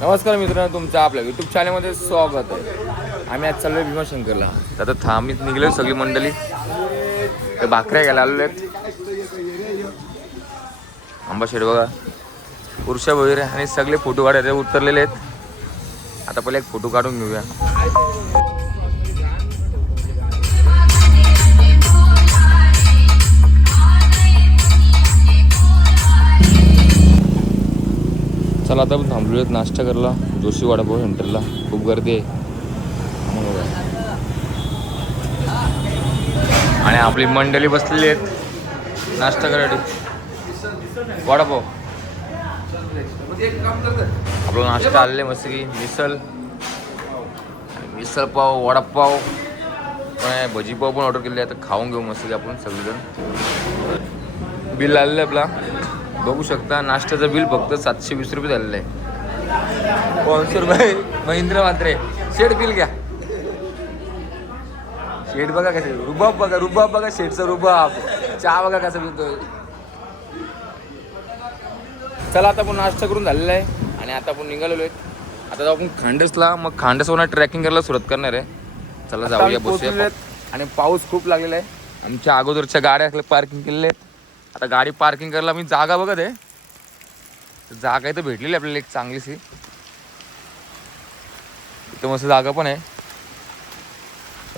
नमस्कार मित्रांनो तुमचं आपल्या युट्यूब चॅनलमध्ये स्वागत आहे. आम्ही आज चाललोय भीमाशंकरला. तर आता थांबीत निघलोय सगळी मंडळी. ते भाकऱ्या घ्यायला आलेलो आहेत. आंबाशेड बघा. पुरुषा वगैरे आणि सगळे फोटो काढायचे उतरलेले आहेत. आता पहिले एक फोटो काढून घेऊया. चला आता पण थांबलो आहेत नाश्ता करायला जोशी वडापाव सेंटरला खूप गर्दी आहे. आणि आपली मंडळी बसलेली आहेत. नाश्ता करायसाठी वडापाव. आपला नाश्ता आलेले मस्त की मिसल मिसल पाव वडापाव. पण आहे, भजी पाव पण ऑर्डर केले आहे तर खाऊन घेऊ मस्त की आपण सगळेजण. बिल आलेलं आहे आपला. बघू शकता. नाश्त्याचं बिल फक्त सातशे वीस रुपये झालेलं आहे. पाचशे रुपये महिंद्र मात्रे शेड बिल घ्या. शेड बघा कसे रुबाब बघा रुबाब बघा शेडचा रुबाब. चहा बघा कसा पितोय चला आता आपण नाश्ता करून झालेला आहे आणि आता आपण निघालेलो आहे आता जाऊ आपण खांडसला. मग खांडसवरून ट्रॅकिंग करायला सुरुवात करणार आहे. चला जाऊया बसूया. आणि पाऊस खूप लागलेला आहे. आमच्या अगोदरच्या गाड्या पार्किंग केलेल्या आहेत. आता गाडी पार्किंग करायला मी जागा बघत आहे. जागा इथं भेटलेली आहे आपल्याला एक चांगलीशी. इथं मस्त जागा पण आहे.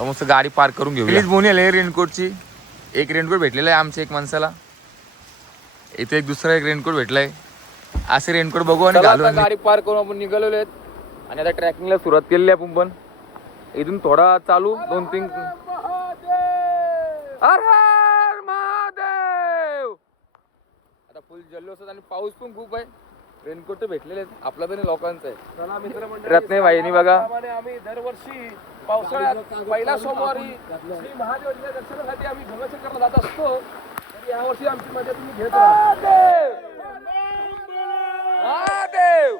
मस्त गाडी पार्क करून घेऊ प्लीज बोनी आले रेनकोटची. एक रेनकोट भेटलेला आहे आमच्या एक माणसाला. इथे एक दुसरा एक रेनकोट भेटलाय. असे रेनकोट बघू आणि गाडी पार्क करून आपण निघालेलो आहेत. आणि आता ट्रॅकिंगला सुरुवात केलेली आहे आपण पण. इथून थोडा चालू दोन तीन. हर हर महादेव आता फुल जल्लोष आणि पाऊस पण खूप आहे. रेनकोट भेटलेले आहेत. आपला तरी लोकांचा आहे. चला मित्रमंडळी रत्ने भाईनी बघा. त्याप्रमाणे आम्ही दरवर्षी पावसाळ्यात पहिला सोमवारी श्री महादेवाच्या दर्शनासाठी आम्ही भीमाशंकरला जात असतो. तर यावर्षी आमची मजा तुम्ही घेत राहा. महादेव!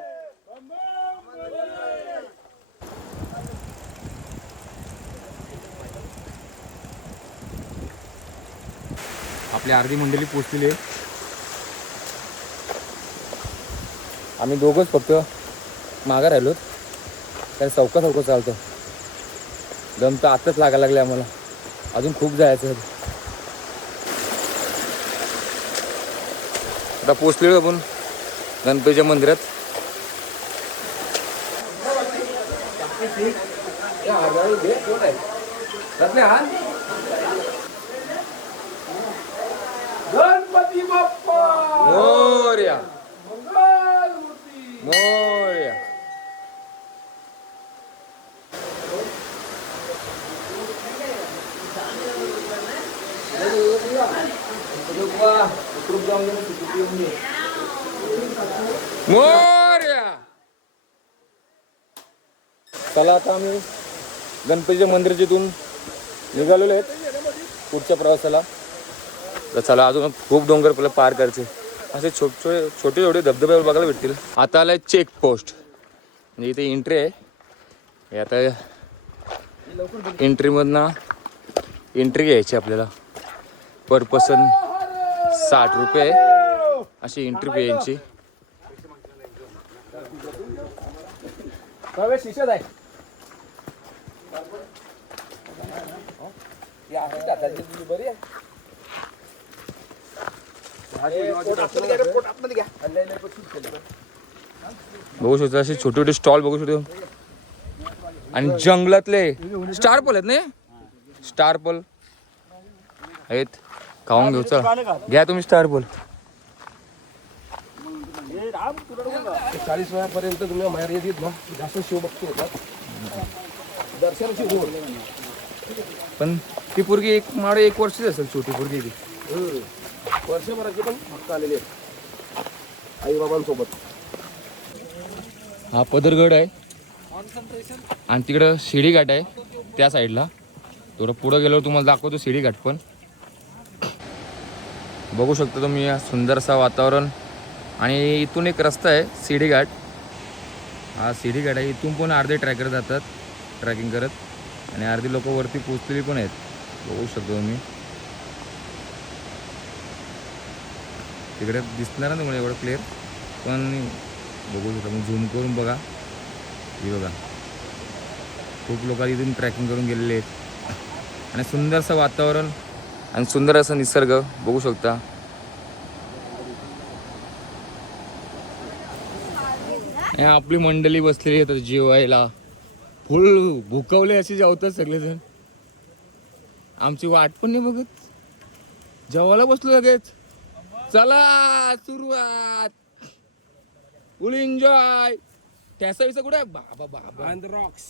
आपली अर्धी मंडळी पोचलेली आहे. आम्ही दोघंच फक्त मागं राहिलो तर चौका चौका चालतं. दम तर आताच लागायला लागले आम्हाला. अजून खूप जायचं आहे. आता पोचलेलो आपण गणपतीच्या मंदिरात. गणपती बाप्पा! मोर्या मोर्या चला आता आम्ही गणपतीच्या मंदिराच्या इथून निघालेलो आहेत पुढच्या प्रवासाला. तर चला अजून खूप डोंगर पार करायचे. असे छोटे छोटे छोटे धबधबे बघायला भेटतील आता आलाय चेक पोस्ट म्हणजे इथे एंट्री आहे हे आता एंट्रीमधनं एंट्री घ्यायची आपल्याला पर पर्सन साठ रुपये अशी एंट्री फी यांची आहे या आहे टाकायची तुम्ही बरी आहे पोट आतमध्ये घ्या रे, पोट आतमध्ये घ्या. लय- लय पटकन केलं. बघू शकतो असे छोटे छोटे स्टॉल बघू शकतो. आणि जंगलातले स्टार पल आहेत ना स्टार पल आहेत. खाऊन घेऊ चला. घ्या तुम्ही स्टार पल चाळीस वयापर्यंत तुम्ही येत ना जास्त शिवभक्ती होतात. दर्शनाची पण ती पोरगी एक माडे एक वर्षच असेल छोटी पोरगी ती. वर्षभराचे पण भक्त आलेले आहेत. आई बाबांसोबत हा पदरगड आहे. आणि तिकडं शिडी घाट आहे त्या साईडला. थोडं पुढं गेल्यावर तुम्हाला दाखवतो शिडी घाट पण. बघू शकता तुम्ही सुंदरसा वातावरण. आणि इथून एक रस्ता आहे शिडी घाट हा शिडी घाट आहे इथून पण अर्धे ट्रॅकर जातात ट्रॅकिंग करत. आणि अर्धी लोक वरती पोचलेली पण आहेत. बघू शकतो तुम्ही. तिकडे दिसणार ना तुम्हाला एवढं क्लिअर पण बघू शकता. मी झूम करून बघा. हे बघा. खूप लोक इथून ट्रॅकिंग करून गेलेले आहेत. आणि सुंदरसं वातावरण आणि सुंदर असं निसर्ग बघू शकता. आपली मंडळी बसलेली आहे जेवायला. फुल भुकवले असे जेवतात सगळेजण. आमची वाट पण नाही बघत. जेवायला बसलो लगेच. चला सुरुवात. फुल एन्जॉय त्याचा विषय कुठे आहे? बाबा बाबा. ऑन द रॉक्स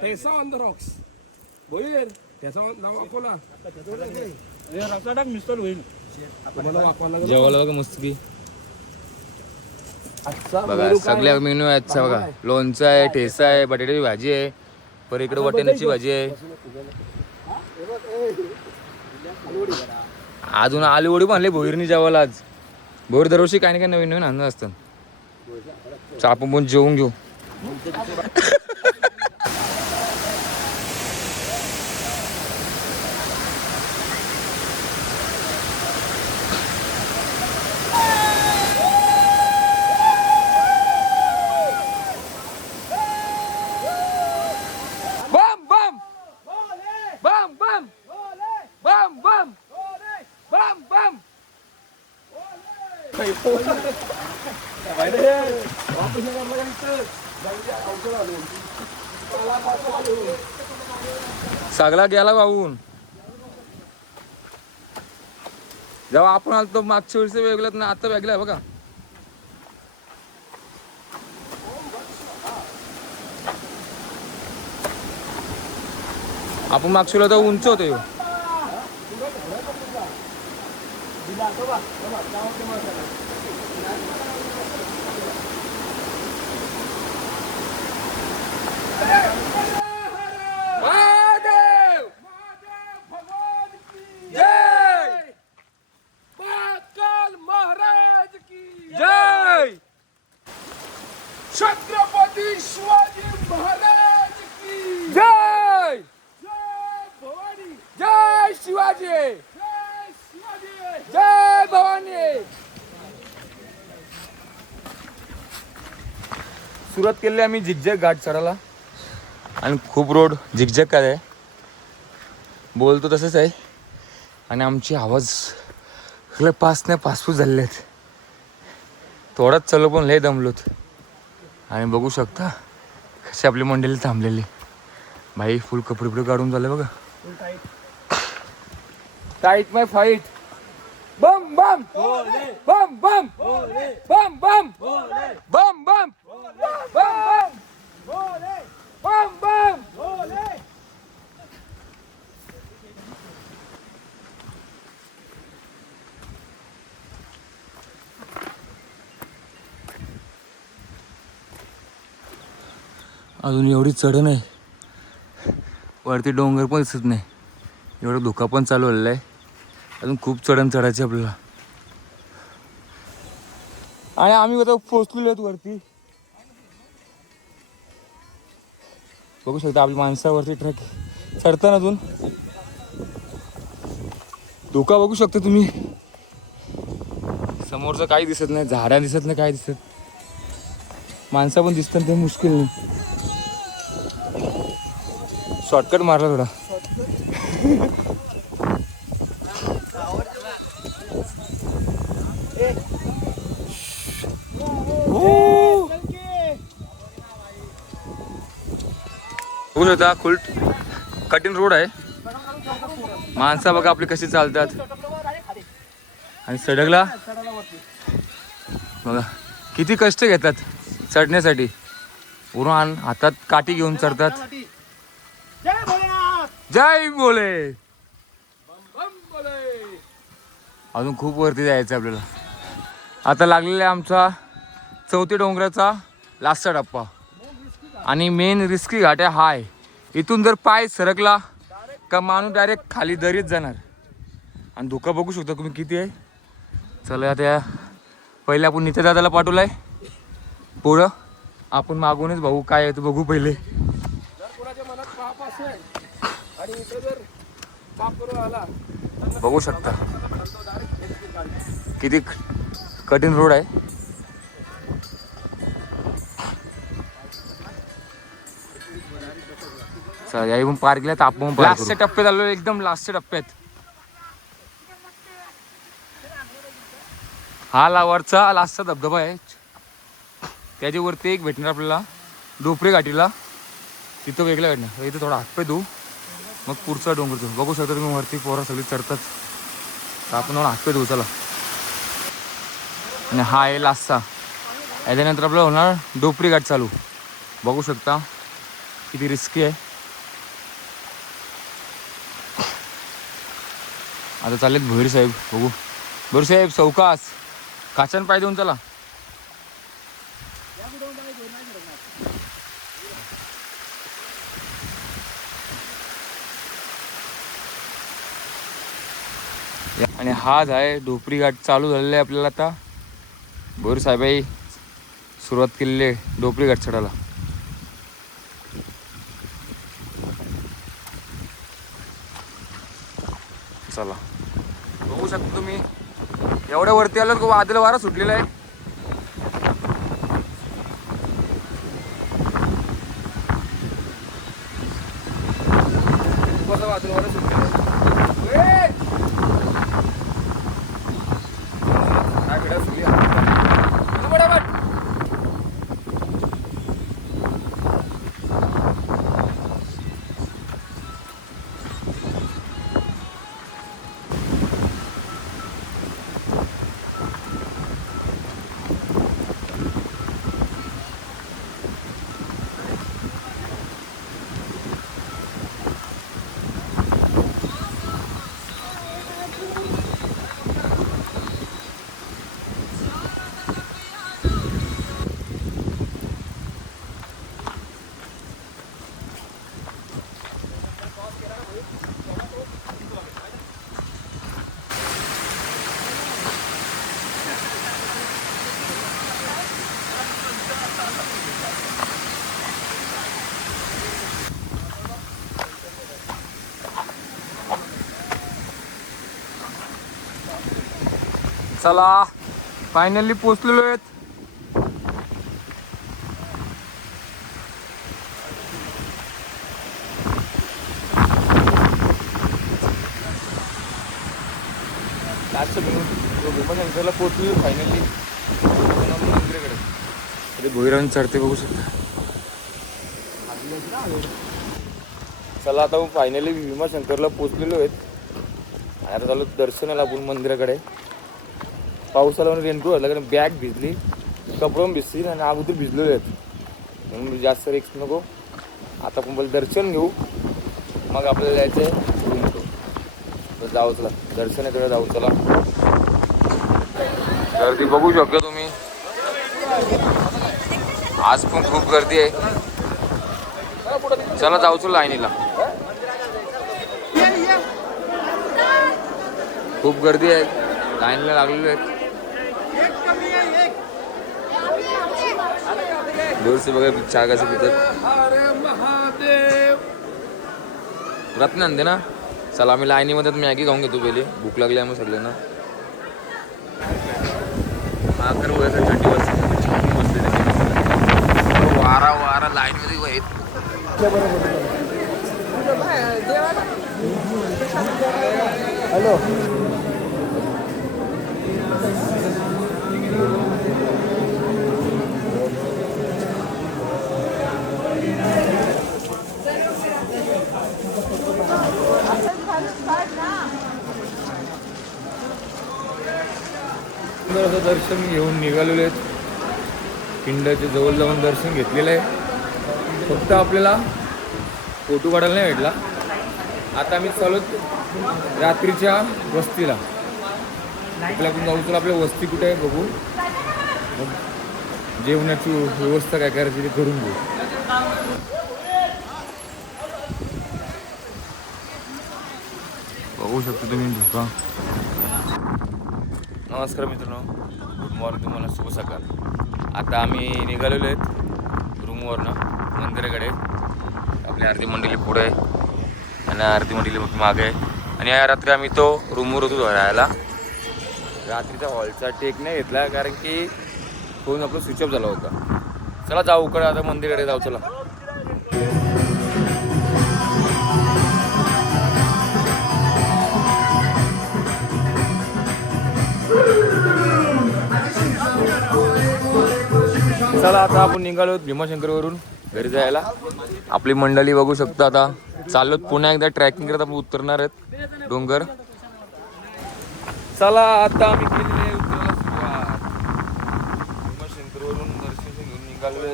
ठेसा ऑन द रॉक्स बोईर ठेसा नाव अकोला तुम्हाला वापरला जेवायला बघा मस्त की आजचा बघा मेनू काय? सगळ्या मेनू आहेत अच्छा बघा. लोणचं आहे ठेसा आहे बटाट्याची भाजी आहे. पर इकडे वाटाण्याची भाजी आहे. अजून आलू वडी बनले भोईरनी जेवायला आज. भोईर दरवर्षी काही ना काही नवीन नवीन आणत असतं. आपण पण जेवून घेऊ. सगळा गेला वाहून. जेव्हा आपण आलो तो मागच्या वेळेस वेगळं ना आता वेगळं बघा. आपण मागच्या वेळेला तर उंच होतो सुरुवात केली आम्ही झिकझॅक घाट चढायला. आणि खूप रोड झिकझॅक काय आहे बोलतो तसंच आहे. आणि आमची आवाज सगळे पास नाही पासपूस झाले आहेत थोडाच चलो पण लय दमलोत. आणि बघू शकता कसे आपली मंडळी थांबलेली. भाई फुल कपडे कपडे काढून झाले बघा. टाईट माय फाईट बम बम बम बम बम बम बम अजून एवढी चढण आहे वरती डोंगर पण दिसत नाही. एवढं धोका पण चालू आलेला आहे. अजून खूप चढण चढायची आपल्याला. आणि आम्ही आता पोचलेलो आहेत वरती. बघू शकता आपल्या माणसावरती ट्रक चढताना अजून. धोका बघू शकता तुम्ही. समोरचं काही दिसत नाही झाडा दिसत नाही काय दिसत. माणसं पण दिसतात ते मुश्किल नाही. शॉर्टकट मारला थोडा. बघू होता खुल कठीण रोड आहे. माणसं बघा आपली कशी चालतात. आणि सडकला. बघा किती कष्ट घेतात चढण्यासाठी. वरून हातात काठी घेऊन चढतात. जय बोले बोले अजून खूप वरती जायचं आपल्याला. आता लागलेला आहे आमचा चौथी डोंगराचा लास्टचा टप्पा. आणि मेन रिस्की घाट आहे हा आहे इथून जर पाय सरकला का माणूस डायरेक्ट खाली दरीत जाणार? आणि धोका बघू शकता तुम्ही किती आहे. चला आता पहिले आपण नित्य दादाला पाठवलाय. पुढं आपण मागूनच भाऊ काय आहे ते बघू पहिले. बघू शकता. किती कठीण रोड आहे. चला याही पण पार केला तर आपण लास्टच्या टप्प्यात आलो एकदम लास्टच्या टप्प्यात हा ला वरचा लास्टचा धबधबा आहे. त्याच्यावरती एक भेटणार आपल्याला डोपरे घाटीला. तिथं वेगळं भेटणार. इथं थोडा हातपाय धुऊ. मग पुढचा डोंगर जाऊ बघू शकता तुम्ही वरती पोरं सगळी चढतात. तर आपण थोडा हातपाय धुऊ चला. आणि हा आहे लास्टचा याच्यानंतर आपल्याला होणार डोपरी घाट चालू. बघू शकता किती रिस्की आहे. आता चाललेत भोईर साहेब बघू. भोईर साहेब चौकास. काचन पाय देऊन चला. आणि हाच आहे ढोपरी घाट. चालू झालेला आहे आपल्याला आता. भोईर साहेबाई सुरुवात केलेली आहे ढोपरी घाट चढायला. चला. बघू शकता तुम्ही. एवढ्या वरती आलं की वादळ वारा सुटलेला आहे. वादळ वारा वारं चला फायनली पोचलेलो आहेत. भीमाशंकरला पोचलो फायनली मंदिराकडे भोईरावून चढते बघू शकता. चला आता फायनली भीमाशंकरला पोचलेलो आहेत. आणि आता चालू दर्शनाला आपण मंदिराकडे. पाऊस आला म्हणून रेनकोट घातला कारण बॅग भिजली कपडून भिजतील आणि अगोदर भिजलेले आहेत. म्हणून जास्त रिक्स नको. आता आपण पहिले दर्शन घेऊ. मग आपल्याला जायचं आहे रूम जाऊ चला. दर्शन आहे जाऊ चला. गर्दी बघू शकता तुम्ही. आज पण खूप गर्दी आहे. चला जाऊ चला लाईनीला. खूप गर्दी आहे. लाईनला लागलेली आहेत. दूरचे बघा चहा कसं पितात अरे महादेव। रत्नंदे ना? चला आम्ही लाईनीमध्ये मॅगी खाऊन घेतो पहिले। भूक लागली आम्ही सगळ्यांना आकर वगैरे थंडी बसते वारा वारा लाईनमध्ये आहेत सुंदर असं दर्शन घेऊन निघालेले आहेत. पिंडाच्या जवळ जाऊन दर्शन घेतलेलं आहे. फक्त आपल्याला फोटो काढायला नाही भेटला. आता मी चालू रात्रीच्या वस्तीला. आपल्याकडून जाऊ तर आपल्या वस्ती कुठे आहे बघू. जेवणाची व्यवस्था काय करायची ते करून घेऊ. बघू शकतो तुम्ही धोका नमस्कार मित्रांनो गुड मॉर्निंग तुम्हाला शुभ सकाळ. आता आम्ही निघालेलो आहेत रूमवरनं मंदिराकडे. आपली आरती मंडळी पुढे आहे आणि आरती मंडळी मग मागे आहे. आणि या रात्री आम्ही तो रूमवर होतो राहायला. रात्रीचा हॉलचा टेक नाही घेतला कारण की फोन आपला स्विच ऑफ झाला होता. चला जाऊ कडे आता मंदिराकडे जाऊ चला. चला आता आपण निघालो भीमाशंकरवरून घरी जायला. आपली मंडळी बघू शकतो आता. चाललो पुन्हा एकदा ट्रॅकिंग करत आपण उतरणार आहेत. डोंगर. चला आता आम्ही केलेली आहे उतरायला सुरुवात. भीमाशंकरवरून दर्शन घेऊन निघालो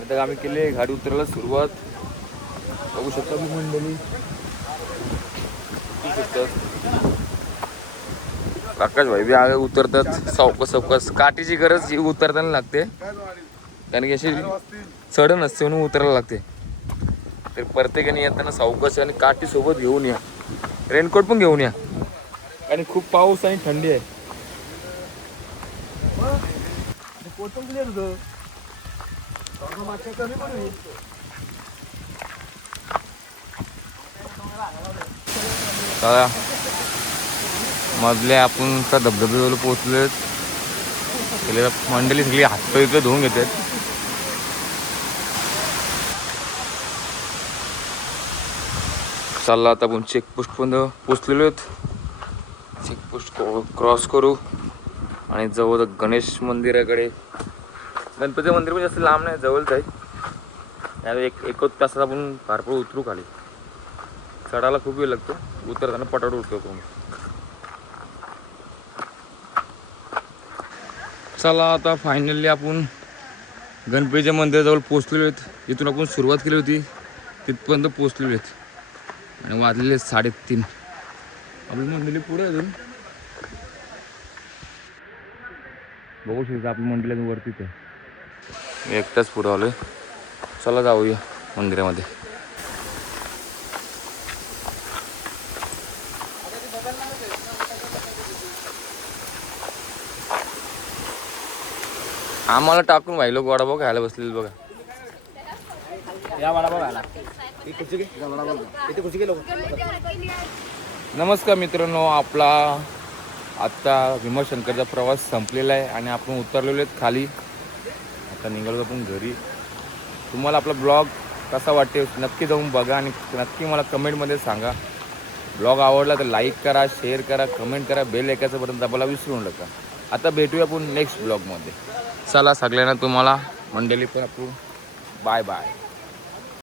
आता आम्ही केले गाडी उतरायला सुरुवात. बघू शकता मी मंडळी. आकाश भाई बी आगे उतरतात. सावकाश सावकाश काठीची गरज उतरताना लागते. कारण की अशी चढ नसते म्हणून उतरायला लागते. तर प्रत्येकाने येताना सावकाश आणि काठी सोबत घेऊन या. रेनकोट पण घेऊन या. आणि खूप पाऊस आणि थंडी आहे. चला. मधले आपण त्या धबधब्यावर पोहोचलोय गेलेला मंडळी सगळी हातपाय इकडे धुवून घेतात चालला आता आपण चेकपोस्ट पण पोचलेलो आहेत. चेकपोस्ट क्रॉस करू. आणि जवळ गणेश मंदिराकडे. गणपती मंदिर पण जास्त लांब नाही जवळच आहे. त्यावेळी एक एकच तासात आपण फारपूर उतरू खाली. चढायला खूप वेळ लागतो. उतरताना पटाट उठतो आपण. चला आता फायनली आपण गणपतीच्या मंदिराजवळ पोचलेलो आहेत. इथून आपण सुरुवात केली होती. तिथपर्यंत पोचलेलो आहेत. आणि वाजलेले साडेतीन. आपली मंडळी पुढे अजून. बघू शकता आपली मंडळी अजून वरतीच आहे मी एकटाच पुढं आलोय. चला जाऊया मंदिरामध्ये. आम्हाला टाकून व्हायलो गोडा खायला बसलेलं बघा. या वाडा बघायला नमस्कार मित्रांनो आपला आत्ता भीमाशंकरचा प्रवास संपलेला आहे आणि आपण उतरलेलो आहेत खाली. आता निघालो आपण घरी. तुम्हाला आपला ब्लॉग कसा वाटते नक्की जाऊन बघा आणि नक्की मला कमेंटमध्ये सांगा. ब्लॉग आवडला तर लाईक करा शेअर करा कमेंट करा बेल ऐकायचं बटन दाबायला विसरू नका. आता भेटूया आपण नेक्स्ट ब्लॉगमध्ये. चला सगळ्यांना तुम्हाला मंडळी पण आपण बाय बाय.